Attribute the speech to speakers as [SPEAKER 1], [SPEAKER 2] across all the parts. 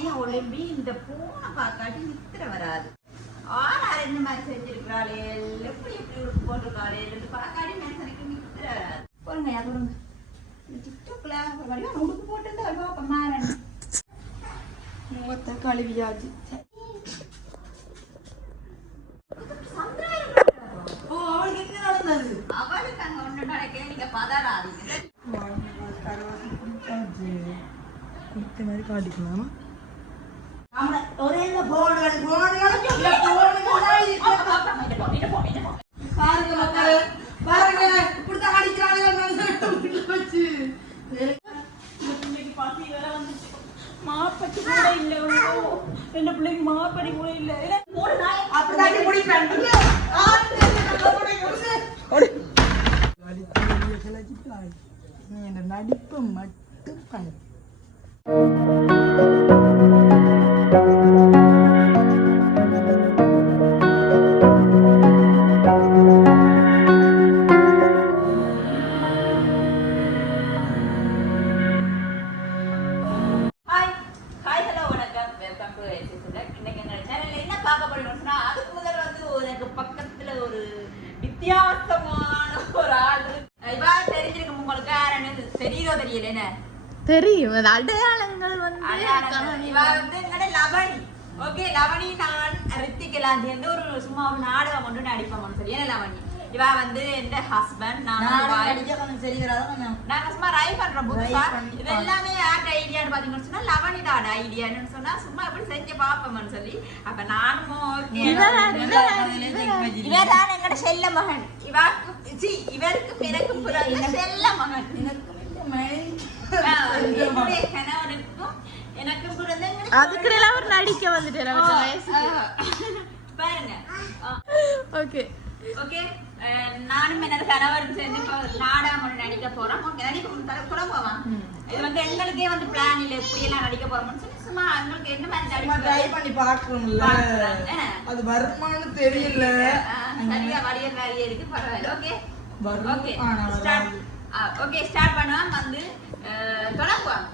[SPEAKER 1] வெள்ளனே ஒளிம்பி இந்த பூனை பார்க்காட்டி நித்திர வராது. ஆறார் இந்த மாதிரி செஞ்சிருக்கிறாளே எப்படி எப்படி உடுப்பு போட்டிருக்காளே பார்க்காட்டி மனுஷனுக்கு நித்திர வராது. போடுங்க யா போடுங்க இந்த டிக்டாக்ல வடிவம் உடுப்பு போட்டு பாப்பா மாறன். முகத்தை கழுவியாச்சு அவளுக்கு அங்க ஒன்று நடக்க நீங்க பதறாதீங்க. குடித்த மாதிரி காட்டிக்கலாமா? இந்த போன்கள் போன்கள் பாருங்க மக்களே பாருங்க இப்படித்தான் அடிக்கிறாங்க வீட்டுல வச்சு பிள்ளைக்கு பசி வேற வந்துச்சு மாப்பட்டி கூட இல்ல ரெண்டு பிள்ளைக்கு மாப்படி கூட இல்ல அப்படிதான் குடிப்பேன் நீ இந்த நடிப்பை மட்டும் அது அடையாளங்கள் வந்து லவணி. ஓகே லவணி நான் ரித்திகெல்லாம் சேர்ந்து ஒரு சும்மா ஒரு நாடகம் ஒன்று நடிப்போம்னு சொல்லி. என்ன லவணி? இவ வந்து எந்த ஹஸ்பண்ட் நாங்க சும்மா ரை பண்றோம் புதுசா இது எல்லாமே யார் ஐடியான்னு பாத்தீங்கன்னு சொன்னா லவனிதாட ஐடியான்னு சொன்னா சும்மா எப்படி செஞ்சு பாப்போம்னு சொல்லி. அப்ப நானும் இவர்தான் எங்கட செல்ல மகன். இவாக்கு இவருக்கு பிறகு பிறந்த செல்ல மகன். என்னுடைய கணவனுக்கும் எனக்கும் பிறந்த எங்கட அதுக்கு அவர் நடிக்க வந்துட்டு ஆ, வயசு ஆ. பாருங்க ஓகே. ஓகே நானும் எனது கணவரும் சேர்ந்து ஒன்று நடிக்க போறோம். ஓகே நடிக்க கூட போவான் இது வந்து எங்களுக்கே வந்து பிளான் இல்லை எப்படி எல்லாம் நடிக்க போறோம்னு சொல்லி சும்மா எங்களுக்கு என்ன மாதிரி சும்மா ட்ரை நடிக்க பண்ணி. ஆ. அது வருமானு தெரியல. சரியா வடிய இருக்கு. பரவாயில்ல. Okay. Okay. Start. Okay start பண்ணுவோம் வந்து அஹ், தொடங்குவோம்.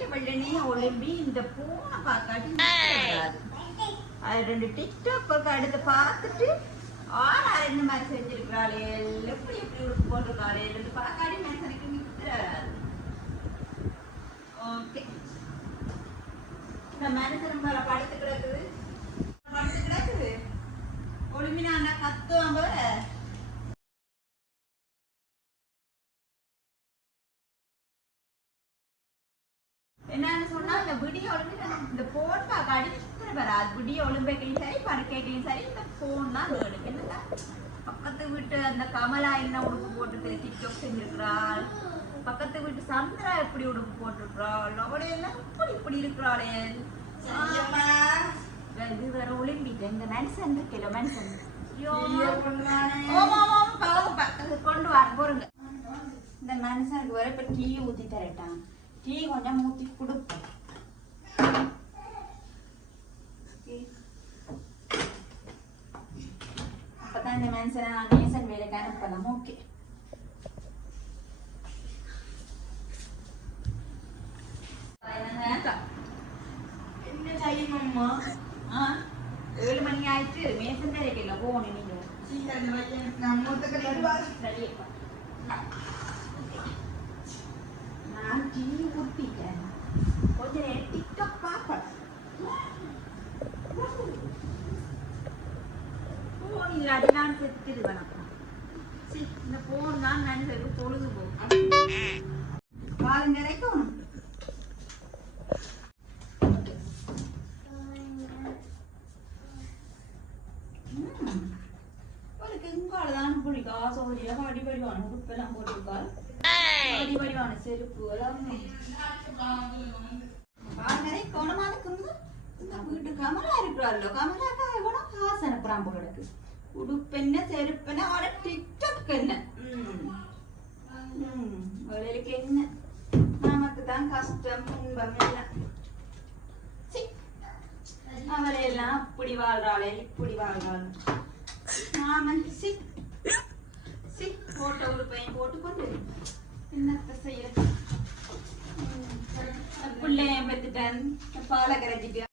[SPEAKER 1] விட்டிய வெள்ளனே ஒளிம்பி இந்த பூனை பார்க்காட்டி அது ரெண்டு டிக்டாக் எடுத்து பார்த்துட்டு ஆறா ரெண்டு மாதிரி செஞ்சிருக்கிறாளே. எப்படி எப்படி உடுப்பு போட்டிருக்காளே ரெண்டு பார்க்காட்டி மனுஷனுக்கு வராது ஓகே இந்த மனுஷன் மேல படுத்து கிடக்குது. படுத்து கிடக்குது. ஒளிமினா அண்ணா சொன்னா இந்த விடிய ஒளிம்பு இந்த போன் பார்க்க அடிக்கிற வராது. விடிய ஒளிம்பைக்கையும் சரி படுக்கைக்கையும் சரி இந்த போன் தான் வேணும் என்னடா? பக்கத்து வீட்டு அந்த கமலா என்ன உடுப்பு போட்டு டிக்டாக் செஞ்சிருக்கிறாள்? பக்கத்து வீட்டு சந்திரா எப்படி உடுப்பு போட்டிருக்கிறாள் அவளே எல்லாம் இப்படி இப்படி இருக்கிறாளே. இது வேற ஒளிம்பிட்டு இந்த மனுஷன் இருக்கல மனுஷன் கொண்டு வர போறங்க. இந்த மனுஷனுக்கு வர இப்ப டீ ஊத்தி தரட்டான் டீ கொஞ்சம் ஊத்தி கொடுப்பேன் அப்பதான் இந்த மனுஷனை நான் நேசன் வேலைக்கு அனுப்பலாம் ஓகே என்ன செய்யும் அம்மா ஏழு மணி ஆயிடுச்சு மேசன் வேலைக்கு இல்லை போகணும் நீங்க சீ, அந்த பையன் நம்ம ஒருத்தக்க நடுவாரு. நான் டீ ஊத்திட்டேன் கொஞ்ச நேரம் டிக்டாக் பார்ப்பேன் போன் இல்லாட்டி நான் செத்துருவேன் அப்புறம் சீ, இந்த போன் தான் மனுஷருக்கு பொழுது போகும் காலம் நிறைக்கும் அவளுக்கு இங்காலதான் பிடிக்கும் ஆசோரியாக அடிபடிவான உடுப்பெல்லாம் போட்டிருக்காள் அடிபடிவான செருப்பு எல்லாம் பாருங்க கோணமா இருக்குங்க இந்த வீட்டுக்கு கமலா இருக்கிறாள்ல கமலாக்கா எவ்வளோ காசு அனுப்புறான் போல இருக்கு உடுப்பென்ன செருப்பென்ன அவட டிக்டாக் என்ன ம். ம், அவளுக்கு என்ன நமக்கு தான் கஷ்டம் துன்பம் எல்லாம் சீ. அவளை அப்படி வாழ்றாளே இப்படி வாழ்றாள். நாம சி சி போட்ட ஒரு பையன் போட்டுக்கொண்டு என்னத்த செய்ய பிள்ளைய பெத்துட்டேன் பாலை கரைச்சிட்டு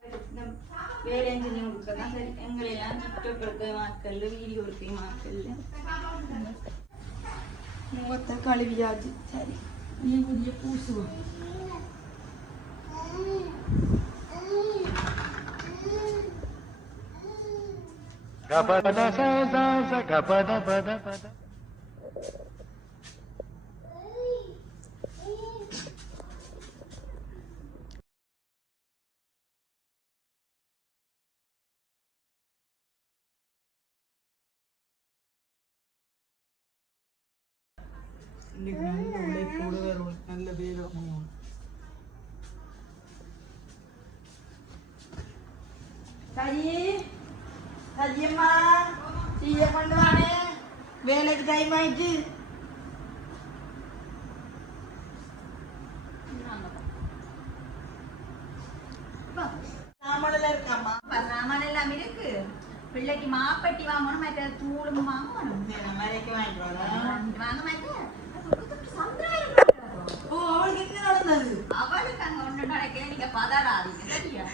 [SPEAKER 1] வேலையும் செஞ்சு கொடுக்கதான் சரி எங்களெல்லாம் டிக்டாக் எடுக்க மாக்கள் வீடியோ எடுக்க மாக்கள் முகத்தை கழுவியாச்சு. சரி. நீ புதிய பூசுவோம் இன்னைக்கு நல்ல உழைப்போடு வரும் நல்ல வேலை அமையும். சரி சரியம்மா டீயை கொண்டு வானே வேலைக்கு டைம் ஆயிட்டு சாமானில் இருக்காம்மா சாமான் எல்லாம் இருக்கு. பிள்ளைக்கு மாப்பட்டி வாங்கணும் மற்ற தூளும் வாங்கணும். நான் மறைக்க வாங்கிட்டு வரேன். வாங்க மாட்டேன் சந்திராயிரம் ரூபாய். ஓ அவளுக்கு என்ன நடந்தது அவளுக்கு அங்க ஒண்ணு நடக்க நீங்க பதறாதீங்க சரியா?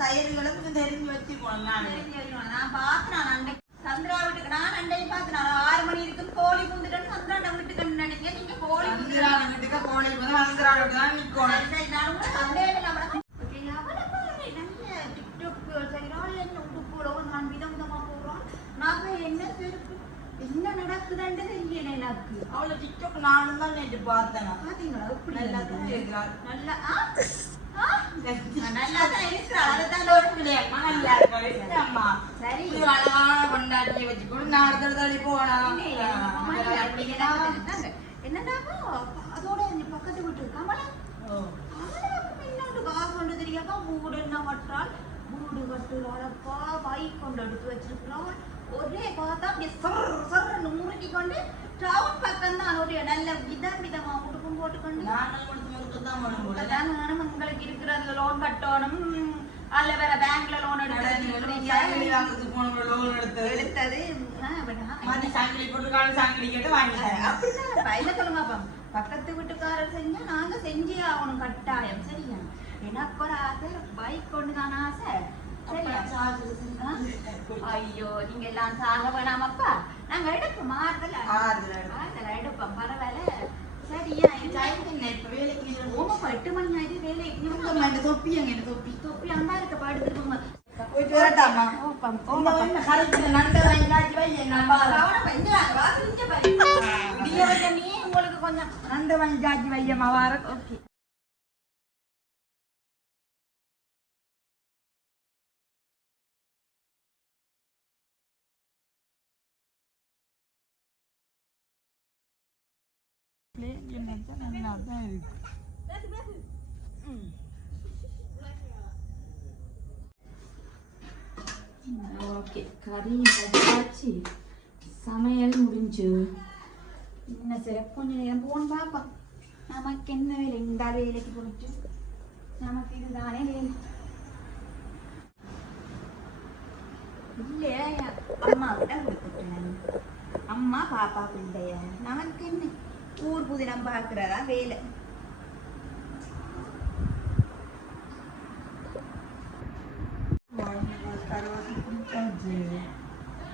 [SPEAKER 1] கொஞ்சம் தெரிஞ்சு வச்சுக்கணும் நான் தெரிஞ்சு. நான் பார்த்தேன் நான் அன்னைக்கு சந்திரா வீட்டுக்கு நான் அண்டையும் பார்த்தேன் நான் ஆறு மணி இருக்கு கோழி குந்துட்டேன்னு சந்திராண்ட வீட்டுக்கு நினைக்க நீங்க கோழி அந்திரா வீட்டுக்கு கோழி போது அந்திரா வீட்டு தான் நிக்கணும். சரி, சரி, நான் உங்களை சந்தேகம் என்ன நடக்குதுன்னு தெரியல எனக்கு அவளை டிக்டாக் நானும் தான் நேற்று பார்த்தேன். நல்லா தான் இருக்கிறாள்? நல்லா தான் இருக்கிறாள் அதுதான் இல்லையம்மா, நல்லா இருக்கா? அம்மா. சரி இப்படி அழகான பொண்டாட்டியை வச்சுக்கொண்டு நான் அடுத்த தள்ளி போனேன். என்னடாப்பா அதோட இந்த பக்கத்து வீட்டு கமலா ஓ. கமலாவுக்கு இன்னொரு காசு கொண்டு தெரியாம வீடு என்ன கட்டுறாள் கட்டுறாளப்பா பைக் கொண்டு எடுத்து வச்சிருக்கிறாள் ஒரே பார்த்தா அப்படியே சர் சர்ன்னு முறுக்கி கொண்டு டவுன் பக்கம் தான் ஒரு நல்ல விதம் விதமா உடுப்பும் போட்டுக்கொண்டு. நானும் உங்களுக்கு இருக்கிறதுல லோன் கட்டணும். அதுல வேற பேங்க்ல லோன் எடுத்து எடுத்தது. சங்கிலி கேட்டு. அப்படிதான். சொல்லுங்க பக்கத்து வீட்டுக்காரர் செஞ்சா நாங்க செஞ்சே ஆகணும். கட்டாயம். சரியா? எனக்கு ஒரு ஆசை. பைக் கொண்டு தான் ஆசை? ஐயோ நீங்க எல்லாம் சாக வேணாமப்பா நாங்க எடுப்போம் ஆறுதல். ஆறுதல் எடுப்போம் பரவாயில்ல சரியா வேலைக்கு ஓமப்பா எட்டு மணி ஆயிடுது வேலைக்கு தொப்பி எங்க? இந்த தொப்பி. தொப்பி அம்மா இருக்க படுத்துருக்கோங்க போயிட்டு இந்த என்ன கரைச்சு நண்டை வாங்கி காய்ச்சி வை, என்ன பாரு. பிளேன் கொஞ்சம் நண்டை வாங்கி காய்ச்சி வையம்மா, ஓகே ஓகே கறி வச்சாச்சு சமையல் முடிஞ்சு. என்ன சரி கொஞ்ச நேரம் போன் பாப்பா நமக்கு என்ன வேலை? இந்த வேலைக்கு போயிட்டு நமக்கு இதுதானே வேலை. இல்லையா? அம்மா விட அம்மா பாப்பா பிள்ளைய. நமக்கு என்ன? ஊர் புதினம் பாக்குறதா வேலை.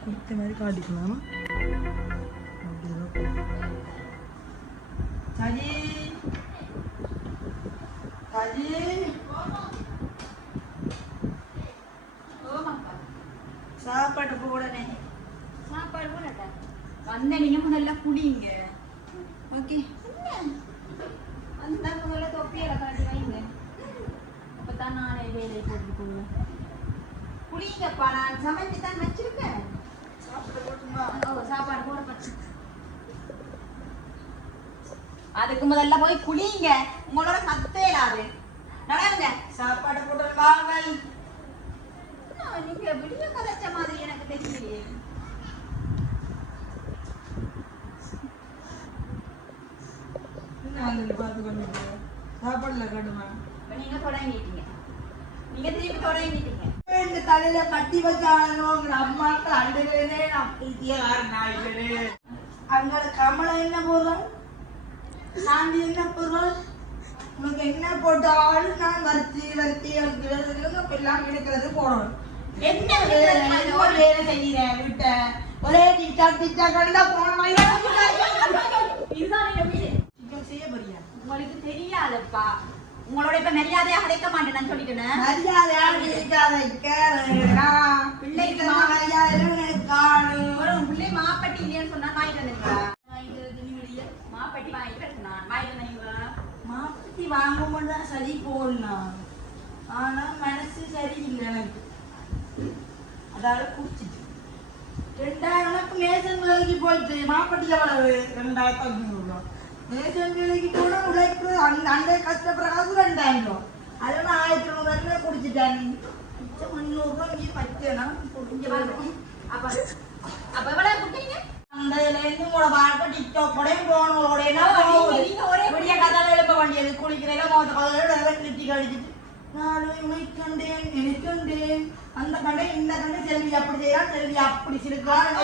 [SPEAKER 1] குடுத்த மாதிரி காட்டிக்கலாம் சரி சரி சாப்பாடு போடனே சாப்பாடு போடட்டா? வந்த நீங்க முதல்ல குடிங்க ஓகே வந்தா முதல்ல தொப்பியில காட்டி வைங்க அப்பதான் நானே வேலை போட்டு போடுவேன் குடிங்கப்பா நான் சமைச்சு தான் வச்சிருக்கேன் சாப்பாடு போட்டுமா ஓ சாப்பாடு போட பச்சு அதுக்கு முதல்ல போய் குடிங்க உங்களோட கத்தேலாது நடங்க. சாப்பாடு போட்டு வாங்கள் நீங்க விடிய கதைச்ச மாதிரி எனக்கு தெரியலையே. சாப்பாடுல இப்ப நீங்க தொடங்கிட்டீங்க. நீங்க திருப்பி தொடங்கிட்டீங்க. இந்த தலையில அம்மாக்கு நான் அங்க கமலை என்ன போடுறோம் சாந்தி என்ன போடுறோம் உனக்கு என்ன போட்டாலும் நான் வருத்தி வருத்தி வருத்தி எல்லாம் எடுக்கிறது போடணும் என்ன வேலை நான் செய்கிறேன் விட்ட. ஒரே டிக்டாக் டிக்டாக் கண்டா போன சிக்கன் செய்ய போறியா? உங்களுக்கு தெரியாதப்பா. உங்களோட இப்ப மரியாதையா கிடைக்க மாட்டேன் நான் சொல்லிட்டேன். மரியாதையா இருக்காதைக்க பிள்ளைக்கு மரியாதை காணும். பிள்ளை மாப்பட்டி இல்லையான்னு சொன்னா வாங்கிட்டு வந்துருங்களா மாப்பட்டி வாங்கிட்டு நான் வாங்கிட்டு வந்தீங்களா மாத்தி வாங்கும்போது தான் சரி போடலாம் ஆனா மனசு சரியில்லை எனக்கு அதால குடிச்சிட்டு ரெண்டாயிரம் உனக்கு மேசன் வேலைக்கு போயிட்டு மாப்பட்டி எவ்வளவு ரெண்டாயிரத்தி ஐநூறு ரூபா மேசன் வேலைக்கு போனா உழைப்பு அந்த அந்த கஷ்டப்படுற காசு ரெண்டாயிரம் ரூபா அதில் நான் ஆயிரத்தி நூறு குடிச்சிட்டேன் மிச்சம் முந்நூறு ரூபா இங்கே பச்சைனா இங்க பாருங்க அப்ப அப்ப எவ்வளவு கொடுத்தீங்க அந்த இதுலேருந்து உங்களோட வாழ்க்கை டிக்டாக் கூட போகணும் ஒரே பெரிய கதை எழுப்ப வேண்டியது குளிக்கிறேன் மோத்த கதையோட கிருத்தி கழிச்சிட்டு நான் உன்னை கண்டேன் அந்த கண்டை இந்த கண்டை செல்வி அப்படி செல்வி அப்படி சிரிக்கிறான்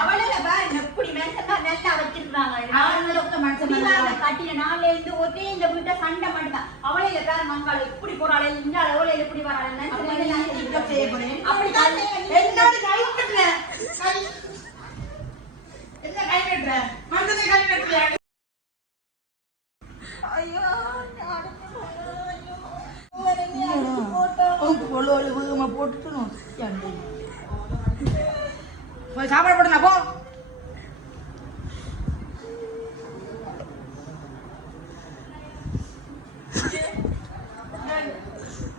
[SPEAKER 1] அவளே பாருங்க எப்படி மேசக்கா நல்லா வச்சிருக்காங்க அவங்களுக்கு மனுஷன் கட்டின நாள்ல இருந்து ஒரே இந்த வீட்டை சண்டை மட்டும்தான் அவளே பாரு மங்காள இப்படி போறாளே இந்த அளவுல எப்படி டிக்டாக் செய்ய போறேன் அப்படித்தான் என்னோட கை கட்டுறேன் கை என்ன கை கட்டுறேன் மனுஷனை கை கட்டுறேன் ஐயோ போய் சாப்பாடு போடுங்க போ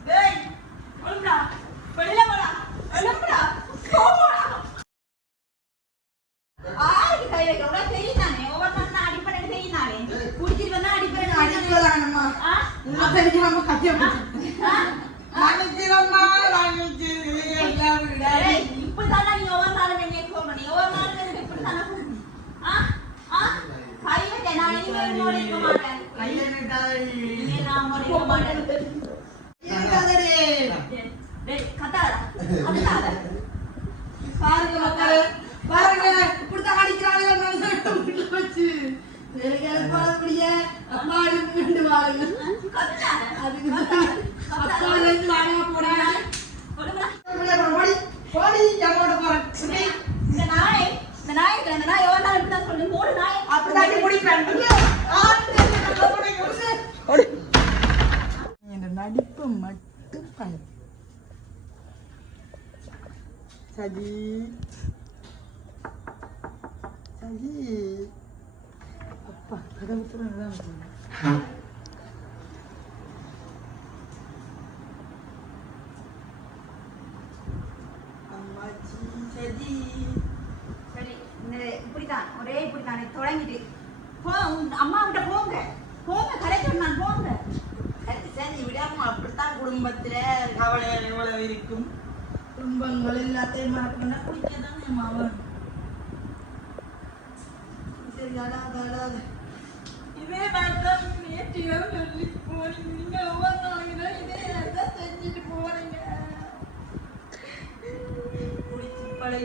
[SPEAKER 1] டேய் ஒழுங்கா வெளியில போடா எழுப்புடா போடா ஆடி கை வைக்க உனக்கு தெரியும் தானே ஒவ்வொரு நாள் அடிப்படை தெரியும் தானே குடிச்சிட்டு வந்தா அடிப்படை அடிக்கலாம்மா ஆ அப்படி நம்ம கத்திய ஆ மன்னிச்சிரம்மா மன்னிச்சு எல்லாம் விட டேய், இப்படித்தானே நீ ஒவ்வொரு நாளும் என்னைய கூப்பிடணும். நீ ஒவ்வொரு நாளும் எனக்கு இப்படித்தானே கூப்பிடணும். ஆ? ஆ? கை வைக்க நான் இனிமே உன்னோட இருக்க மாட்டேன். இனிமே நான் உன்னோட இருக்க மாட்டேன். டேய், டேய், கத்தாதடா. கத்தாத. பாருங்க மக்களே பாருங்க இப்படித்தான் அடிக்கிறாங்க வீட்டுல வச்சு போறதுபடிய அப்பா ரெண்டு வாருங்க. அதுக்கு. அப்பா ரெண்டு வாங்க ஒழுங்கா. ஓடி ஓடி எம்மோட போறேன் டேய், இந்த நாய் இந்த நாய் இந்த நாய் எவ்வளவு நாள் இப்படிதான் சொல்லு. மூணு நாய். அப்படிதான் நடிப்பு மட்டும் Salih Salih Apa? Kadang-kadang terang. Lah.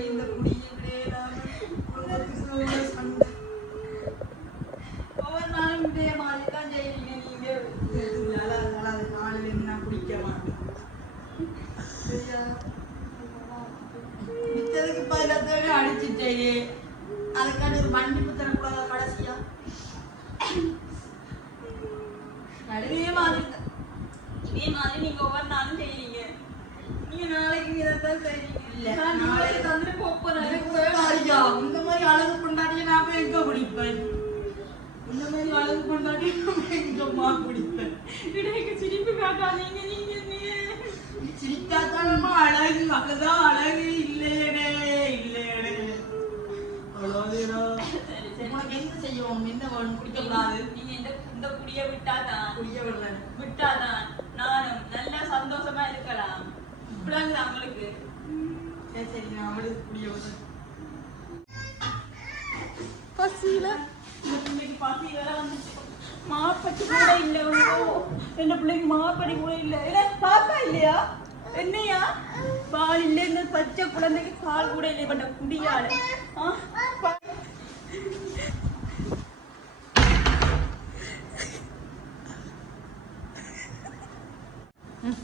[SPEAKER 1] இந்த குடியிலே நாம குடும்பத்துக்கு சண்டை ஒவ்வொரு நாளும் இதே மாதிரி தான் நீங்க அழாத அழாத நாளில் என்ன குடிக்க மாட்டேன் சரியா? மிச்சதுக்கு பதிலத்தவே அடிச்சுட்டேயே. அதுக்காண்டி ஒரு மன்னிப்பு தரக்கூடாத கடைசியா? இதே மாதிரி இதே மாதிரி நீங்க ஒவ்வொரு நாளும் செய்யறீங்க நீங்க நாளைக்கு இதைத்தான் செய்றீங்க. இந்த மாதிரி அழகு கொண்டாடிய நாம எங்க குடிப்பேன் இந்த மாதிரி அழகு கொண்டாடிய நாம எங்கம்மா குடிப்பேன் எனக்கு சிரிப்பு காட்டாதீங்க நீங்க சிரிக்காதனமா அழகு அதுதான் அழகு இல்லையடே இல்லையடே அழகுடா. உனக்கு என்ன செய்யணும் என்ன வேணும் குடிக்க கூடாது நீங்க இந்த இந்த குடிய விட்டாதான் குடிக்க விடுறேன் விட்டாதான் நான் நானும் நல்லா சந்தோஷமா இருக்கலாம் இப்படிதான் அவங்களுக்கு சரி பசியில. மாப்பட்டி கூட இல்ல ஓ பிள்ளைக்கு மாப்படி கூட இல்ல இல்ல பாப்பா இல்லையா என்னையா பால் இல்ல இந்த பச்சை குழந்தைக்கு பால் கூட இல்லை பண்ண குடியால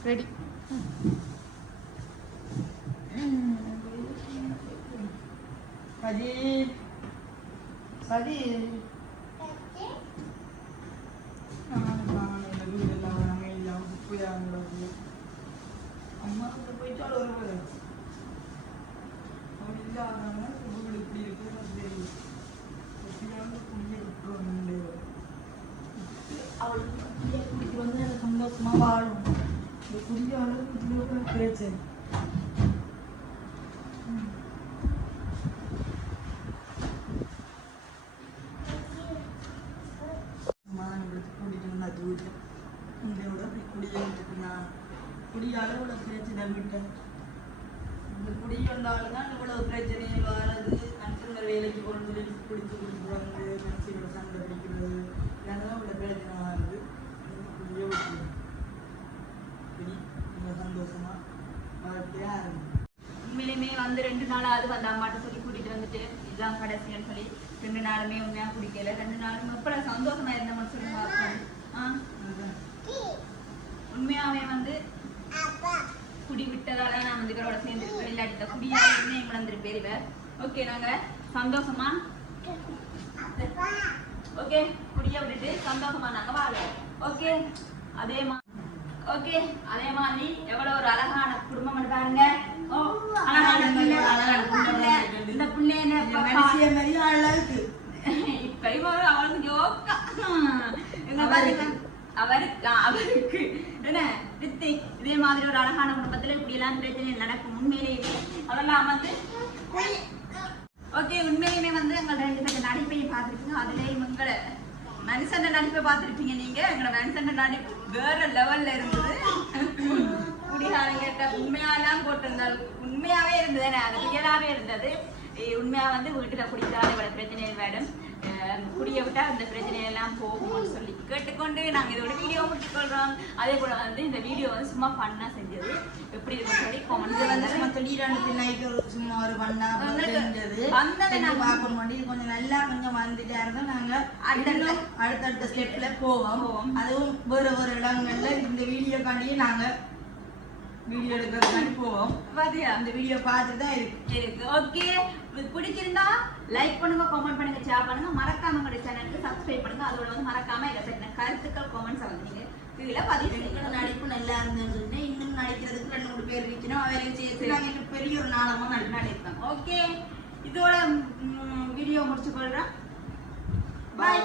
[SPEAKER 1] ரெடி சதி சதி நானும் நானும் இந்த வீடெல்லாம் நாங்கள் எல்லாம் சரி சரி கிட்ட போயிட்டாலும் ஒரு அவன் இல்லாதவங்க வீடு இப்படி இருக்கு தெரியும் விட்டுருவாங்க அவளுக்கு குடிய வந்து எனக்கு சந்தோஷமா வாழும் இந்த குடிக்க குடியோட பிரச்சனை மாணவர்களுக்கு கூட்டிட்டு வந்தா தூரம் இதோட குடியை விட்டுட்டு நான் குடியால இவ்வளவு பிரச்சனை விட்டேன் இந்த குடி வந்தாலும் தான் இவ்வளவு பிரச்சனை வர்றது மனுஷங்க வேலைக்கு கொண்டு சொல்லி குடிச்சு மனுஷங்களோட சண்டை பிடிக்கிறது இதெல்லாம் இவ்வளவு பிரச்சனை வருது குடியை சரி சந்தோஷமா வாழ்க்கையா ஆரம்பிங்க உண்மையிலுமே வந்து ரெண்டு நாளாவது வந்து அம்மாட்ட சொல்லி கூட்டிட்டு வந்துட்டு இதுதான் கடைசின்னு சொல்லி ரெண்டு நாளுமே உண்மையா குடிக்கல. ரெண்டு நாளும் எப்ப சந்தோஷமா சொல்லி பார்ப்போம் ஆ? அதுதான். உண்மையாவே வந்து குடி விட்டதால நான் வந்து இவரோட சேர்ந்துருக்கேன் இல்லாட்டி இந்த குடியாலுமே எங்களை வந்துருப்பேர் இவர். ஓகே நாங்க சந்தோஷமா? ஓகே குடிய விட்டுட்டு சந்தோஷமா நாங்க வாழோம் ஓகே அதே மா ஓகே அதே மாதிரி எவ்வளவு ஒரு அழகான குடும்பம் பாருங்க. அழகான பிள்ளை அழகான குடும்பம். இந்த பிள்ளை இந்த மனுஷிய மாதிரி அழகு. இப்ப இவரு அவளுக்கு ஜோக்கா. அவருக்கு அவருக்கு. என்ன? வித்தி இதே மாதிரி ஒரு அழகான குடும்பத்துல இப்படி எல்லாம் பிரச்சனை நடக்கும். உண்மையிலேயே அதெல்லாம் வந்து ஓகே உண்மையிலுமே வந்து எங்கள் ரெண்டு பேரும் நடிப்பையும் பார்த்துருக்கீங்க அதுலேயும் உங்களை மனுஷன் நடிப்பை பார்த்துருப்பீங்க நீங்க. எங்களோட மனுஷன் நடிப்பு வேற லெவல்ல இருந்தது. குடிகாரம் கேட்ட உண்மையாலாம் போட்டிருந்தால் உண்மையாவே இருந்தது. அது ரியலாவே இருந்தது. உண்மையா வந்து வீட்டுல குடித்தால் இவ்வளவு பிரச்சனைகள் மேடம். குடிய விட்டா இந்த பிரச்சனை எல்லாம் போகும்னு சொல்லி கேட்டுக்கொண்டு நாங்க இதோட வீடியோ முடிச்சுக்கொள்றோம். அதே போல வந்து இந்த வீடியோ வந்து சும்மா ஃபன்னா செஞ்சது. எப்படி இருக்கும் சொல்லி பண்ணுங்க. திடீரென்று நைட்டு ஒரு சும்மா ஒரு பண்ணா உங்களுக்கு செஞ்சது. நாங்க- பார்க்கணும் வேண்டி இது கொஞ்சம் நல்லா கொஞ்சம் வந்துட்டா இருந்தா நாங்க இன்னும் அடுத்தடுத்த ஸ்டெப்ல போவோம். போவோம். அதுவும் வேற வேற இடங்கள்ல இந்த வீடியோ காண்டியே நாங்க வீடியோ எடுக்கிறதுக்காண்டி போவோம். பாத்தியா? அந்த வீடியோ பார்த்துட்டு தான் இருக்கு. இருக்கு ஓகே பிடிச்சிருந்தா லைக் பண்ணுங்க கமெண்ட் பண்ணுங்க ஷேர் பண்ணுங்க. மறக்காம எங்களுடைய சேனலுக்கு சப்ஸ்கிரைப் பண்ணுங்க. அதோட வந்து மறக்காம இதை பத்தின கருத்துக்கள் கமெண்ட்ஸ் வந்து நீங்க கீழே பதிவு நடிப்பு நல்லா இருந்ததுன்னு இன்னும் நடிக்கிறதுக்கு ரெண்டு மூணு பேர் இருக்கணும் அவரையும் சேர்த்து நாங்க இன்னும் பெரிய ஒரு நாளமா நடிப்போம் நடிப்போம் ஓகே இதோட வீடியோ முடிச்சு கொள்றேன். பாய்